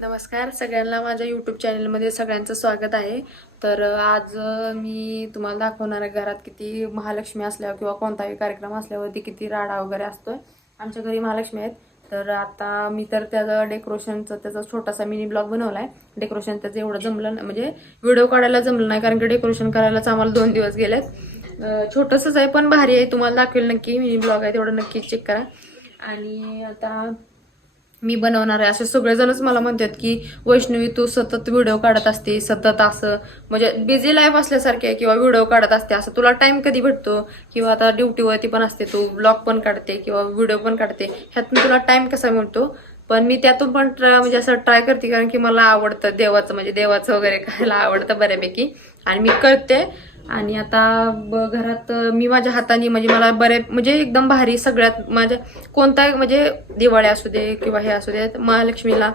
नमस्कार सगळ्यांना माझ्या यूट्यूब चॅनलमध्ये सगळ्यांचं स्वागत आहे. तर आज मी तुम्हाला दाखवणार आहे घरात किती महालक्ष्मी असल्यावर किंवा कोणताही कार्यक्रम असल्यावरती किती राडा वगैरे असतोय. आमच्या घरी महालक्ष्मी आहेत. तर आता मी तर त्याचं डेकोरेशनचं त्याचा छोटासा मिनी ब्लॉग बनवलाय. डेकोरेशन त्याचं एवढं जमलं नाही, म्हणजे व्हिडिओ काढायला जमलं नाही कारण की डेकोरेशन करायलाच आम्हाला 2 दिवस गेलेत. छोटंसंच आहे पण भारी आहे. तुम्हाला दाखवेल नक्की. मिनी ब्लॉग आहे तेवढं नक्की चेक करा. आणि आता मी बनवणार आहे. असे सगळेजणच मला म्हणतात की वैष्णवी तू सतत व्हिडिओ काढत असते, सतत असं म्हणजे बिझी लाईफ असल्यासारखे किंवा व्हिडिओ काढत असते, असं तुला टाइम कधी भेटतो? किंवा आता ड्युटीवरती पण असते तू, ब्लॉग पण काढते किंवा व्हिडिओ पण काढते, ह्यातून तुला टाइम कसा मिळतो? पण मी त्यातून पण म्हणजे असं ट्राय करते कारण की मला आवडतं देवाचं, म्हणजे देवाचं वगैरे करायला आवडतं बऱ्यापैकी आणि मी करते. आणि आता घरात मी माझ्या हाताने म्हणजे मला बरे म्हणजे एकदम भारी सगळ्यात माझ्या कोणता म्हणजे दिवाळी असू दे किंवा हे असू दे महालक्ष्मीला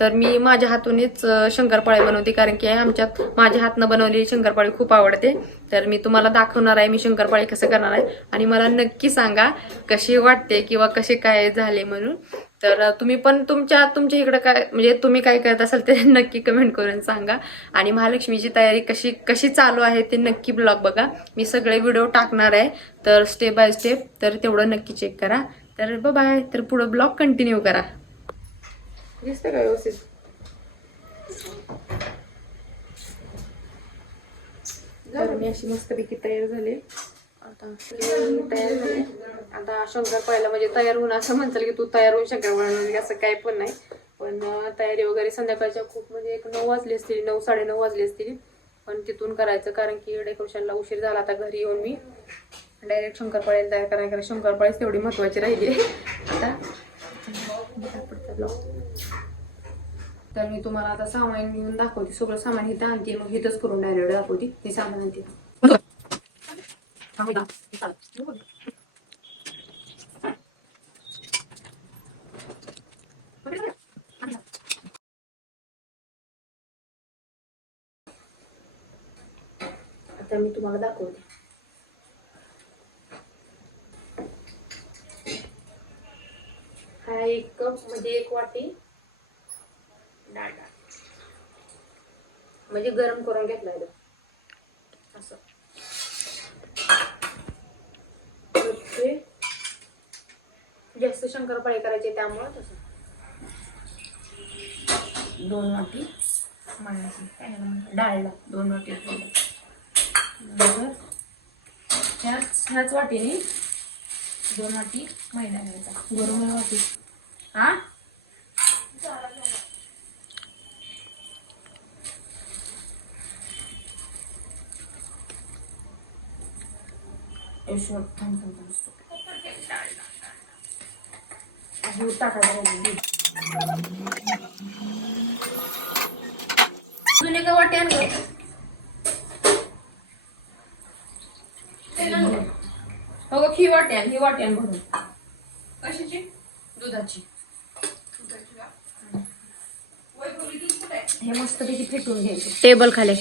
तर मी माझ्या हातूनच शंकरपाळी बनवते कारण की आमच्यात माझ्या हातनं बनवलेली शंकरपाळी खूप आवडते. तर मी तुम्हाला दाखवणार आहे मी शंकरपाळी कसं करणार आहे आणि मला नक्की सांगा कशी वाटते किंवा कसे काय झाले म्हणून. तर तुम्ही पण तुमच्या इकडे काय म्हणजे तुम्ही काय करत असाल ते नक्की कमेंट करून सांगा. आणि महालक्ष्मीची तयारी कशी कशी चालू आहे ते नक्की ब्लॉग बघा. मी सगळे व्हिडिओ टाकणार आहे तर स्टेप बाय स्टेप, तर तेवढं नक्की चेक करा. तर बाय. तर पुढं ब्लॉग कंटिन्यू करा. दिसतं का व्यवस्थित? तर मी अशी मस्तपैकी तयार झाले. आता तयार झाले. आता शंकरपाळ्याला म्हणजे तयार होऊन असं म्हणतात की तू तयार होऊन शंकरपाळ्याला, असं काही पण नाही. पण तयारी वगैरे संध्याकाळच्या खूप म्हणजे एक 9 वाजले असतील, 9 साडे 9 वाजले असतील. पण तिथून करायचं कारण की डेकोरेशनला उशीर झाला. आता घरी येऊन मी डायरेक्ट शंकरपाळ्याला तयार करायला कारण शंकरपाळीच तेवढी महत्वाची राहिली आता. तर मी तुम्हाला आता सामान घेऊन दाखवते. सगळं सामान इथं आणते, मग इथंच करून डायरेक्ट दाखवते हे सामान आणते. आता मी तुम्हाला दाखवते. हा 1 कप म्हणजे 1 वाटी डाळ म्हणजे गरम करून घेतलाय असं. जास्त शंकरपाळी करायचे त्यामुळे तसं 2 वाटी डाळला 2 वाटी नंतर ह्याच वाटीने 2 वाटी मैदा घ्यायचा. बरोबर वाटी हा जुने का वाटी आण हो ग. ही वाटी आण भरून. कशाची? दुधाची. हे मस्तपैकी फेटून घ्यायचे टेबल खाली.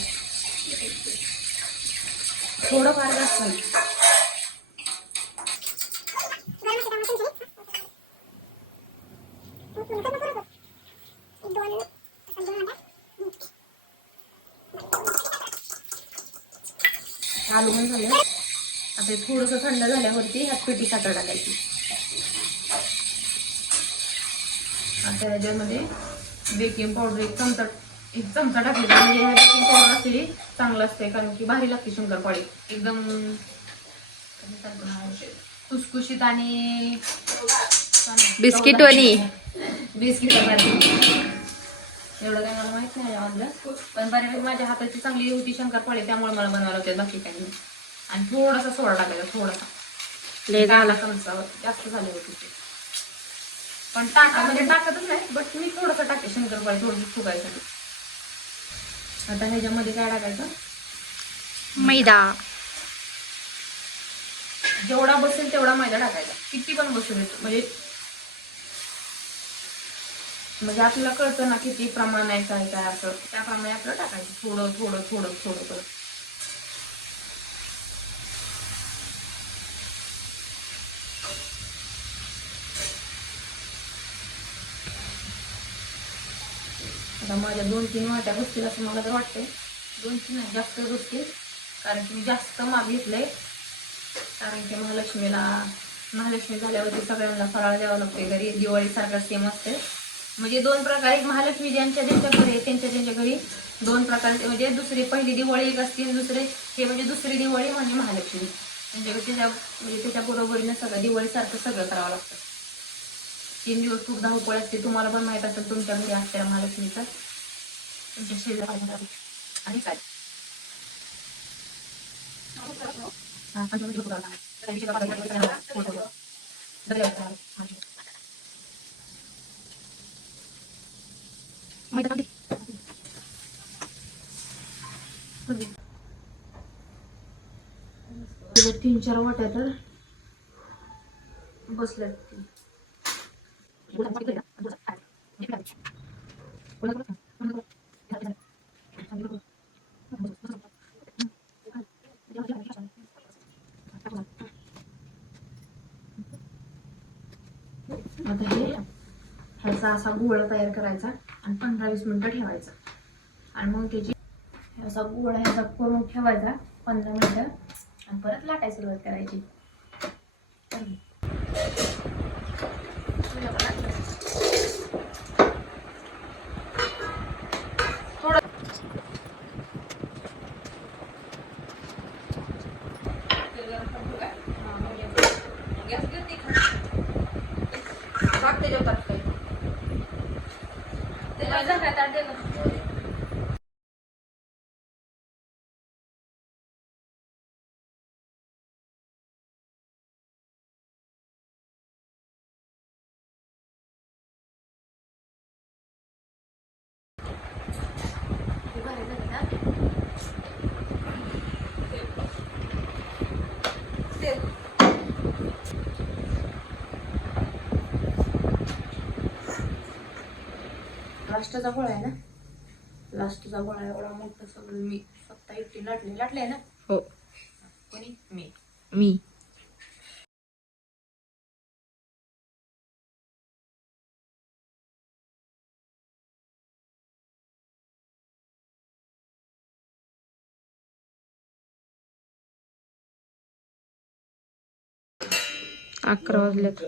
थोडं फार जास्त हलवून झालं. आता थोडस थंड झाल्यावरती ह्यात पिठी साखर टाकायची. आता ह्याच्यामध्ये बेकिंग पावडर 1 चमचा टाकायचा. म्हणजे ह्या बेकिंग पावडर असलेली चांगलं असते कारण की भारी लागते शंकरपाळी एकदम खुसखुशीत आणि बिस्किट वाली. एवढं काही मला माहित नाही यामधलं, पण बऱ्यापैकी माझ्या हाताची चांगली होती शंकरपाळी त्यामुळे मला बनवायला होते, बाकी काही नाही. आणि थोडासा सोडा टाकायचा, थोडासा चमचावर जास्त झाले होते ते. पण म्हणजे टाकतच नाही, बट मी थोडासा टाकते शंकरपाळी थोडंसं फुगायसाठी. आता ह्याच्यामध्ये काय टाकायचं? मैदा. जेवढा बसेल तेवढा मैदा टाकायचा, किती पण बसेल म्हणजे आपल्याला कळतं ना किती प्रमाण आहे काय काय असं, त्याप्रमाणे आपल्याला टाकायचं थोडं थोडं थोडं थोडं थोडं. आता माझ्या 2-3 वाट्या बसतील असं मला तर वाटतंय. 2-3 नाही, जास्त बसतील, कारण की मी जास्त माप घेतलंय. कारण की महालक्ष्मी झाल्यावरती सगळ्यांना फराळ द्यावं लागते घरी. दिवाळीसारखा सेम असते. म्हणजे 2 प्रकार, एक महालक्ष्मी ज्यांच्या घरी त्यांच्या घरी 2 प्रकारचे, म्हणजे दुसरी पहिली दिवाळी एक असते, दुसरे हे म्हणजे दुसरी दिवाळी म्हणजे महालक्ष्मी. म्हणजे त्याच्या बरोबरीने सगळं दिवाळीसारखं सगळं करावं लागतं. 3 दिवस खूप धावपळ असते. तुम्हाला पण माहीत असेल तुमच्या घरी असते महालक्ष्मीचं, तुमच्या शेजारी आणि काय माहिती 3-4 वाट्या तर बसल्यात. आता ह्याचा असा गोळा तयार करायचा आणि 15-20 मिनिटं ठेवायचा. आणि मग त्याची असा गोळा ह्याचा करून ठेवायचा 15 मिनिटं आणि परत लाटायला सुरुवात करायची. लास्टचा गोळा आहे ना, लास्टचा गोळा एवढा मोठा सगळं मी स्वतः एकटी लाटले ना. हो, कोणी? मी अकरा वाजलेत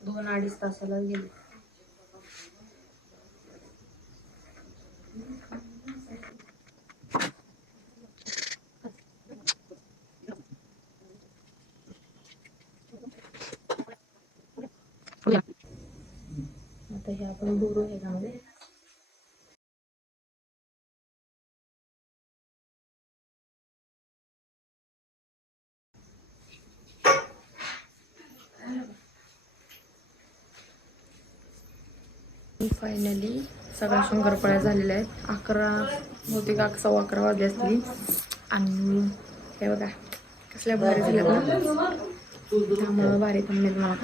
2-2.5 तासाला गेले. आता हे आपण बुरू ह्याच्यामध्ये फायनली सगळ्या शंकरपाळ्या झालेल्या आहेत. 11 होते का 11:15 वाजले असतील. आणि हे बघा कसल्या भारी झाल्या ना, त्यामुळं भारी थांबले मला.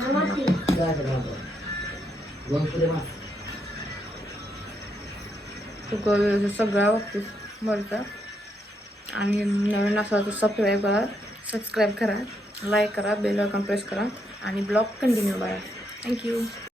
सगळ्या बाबतीत बरं. आणि नवीन असाल तर सबस्क्राईब करा, लाईक करा, बेल आयकॉन प्रेस करा आणि ब्लॉग कंटिन्यू करा. थँक्यू.